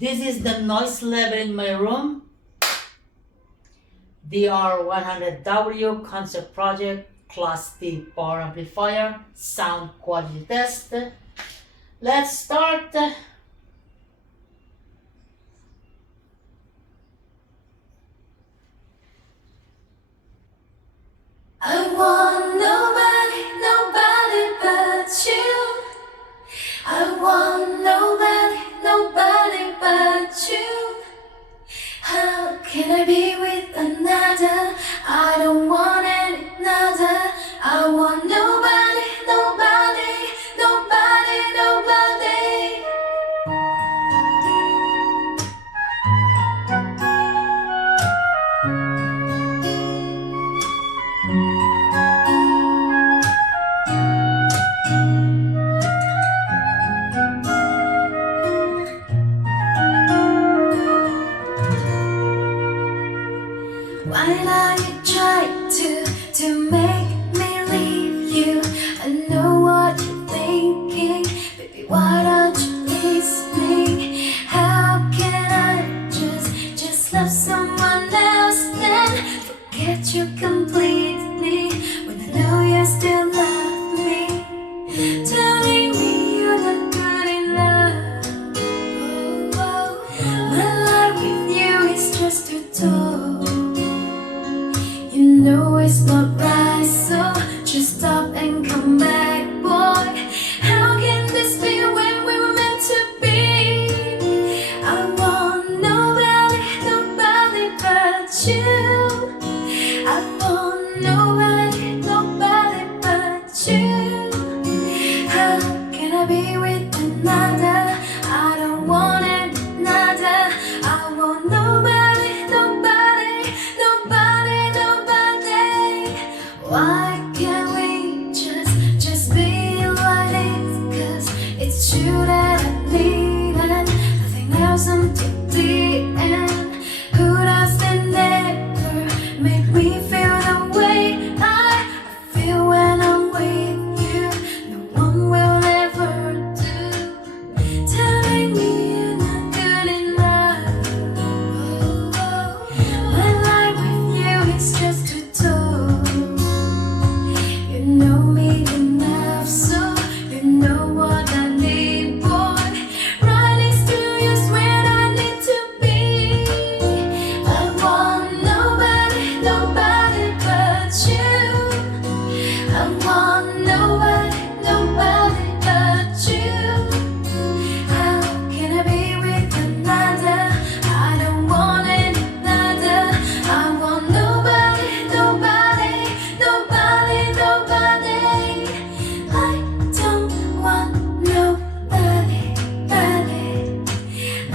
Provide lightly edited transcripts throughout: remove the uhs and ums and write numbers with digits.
This is the noise level in my room. dr100w concept project, Class D power amplifier, sound quality test. Let's start. I want nobody, nobody but you. I want nobody, nobody but you. How can I be with another? I don't want another. I want nobody, nobody, nobody, nobody. Why not you try to make me leave you? I know what you're thinking, baby. Why don't you listening? How can I just love someone else then forget you completely when I know you still love me? Telling me you're not good enough. My life with you is just too tall. You know it's not right, so just stop and come back, boy. How can this be when we were meant to be? I want nobody, nobody but you. I want nobody, nobody but you. How can I be with another? I don't want another. I want nobody, nobody, nobody, nobody. Why can't we just be like this? 'Cause it's you that I need and nothing else until the end. Who doesn't ever make me feel the way I feel when I'm with you? No one will ever do. Telling me you're not good enough. My life with you is just too tall. You know me enough, so you know what I need, boy. Right next to you's where I need to be. I want nobody, nobody but you. I want nobody, nobody but you. How can I be with another? I don't want another. I want nobody, nobody, nobody, nobody. I don't want nobody, nobody. I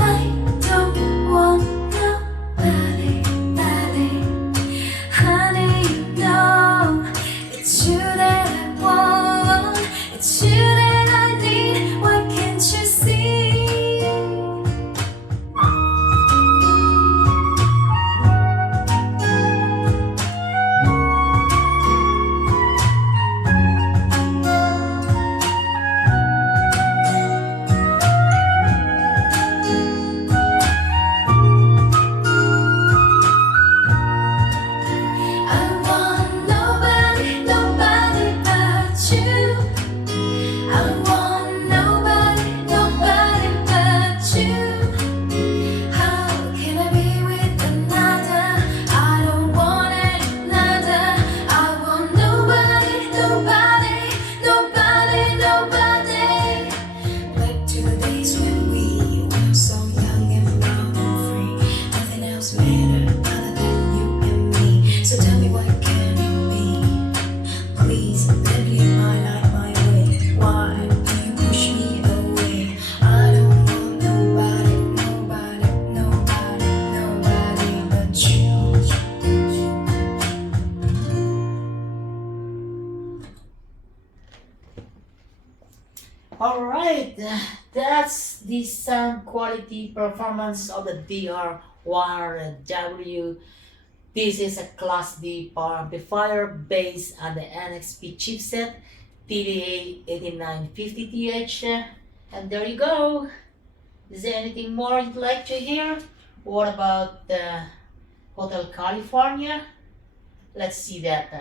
don't want nobody, nobody. Honey, you know it's you that I want. It's you that I need. Why can't you see? I want nobody, nobody but you. I want nobody, nobody but you. How can I be with another? I don't want another. I want nobody, nobody, nobody, nobody. Back to the days when we were so young and proud and free. Nothing else mattered other than you and me. So tell me, what can it be? Please let me live my life my way. Why do you push me away? I don't want nobody, nobody, nobody, nobody but you. Alright, that's the sound quality performance of the dr100w. This is a Class D power amplifier based on the NXP chipset TDA 8950TH. And there you go. Is there anything more you'd like to hear? What about Hotel California? Let's see that.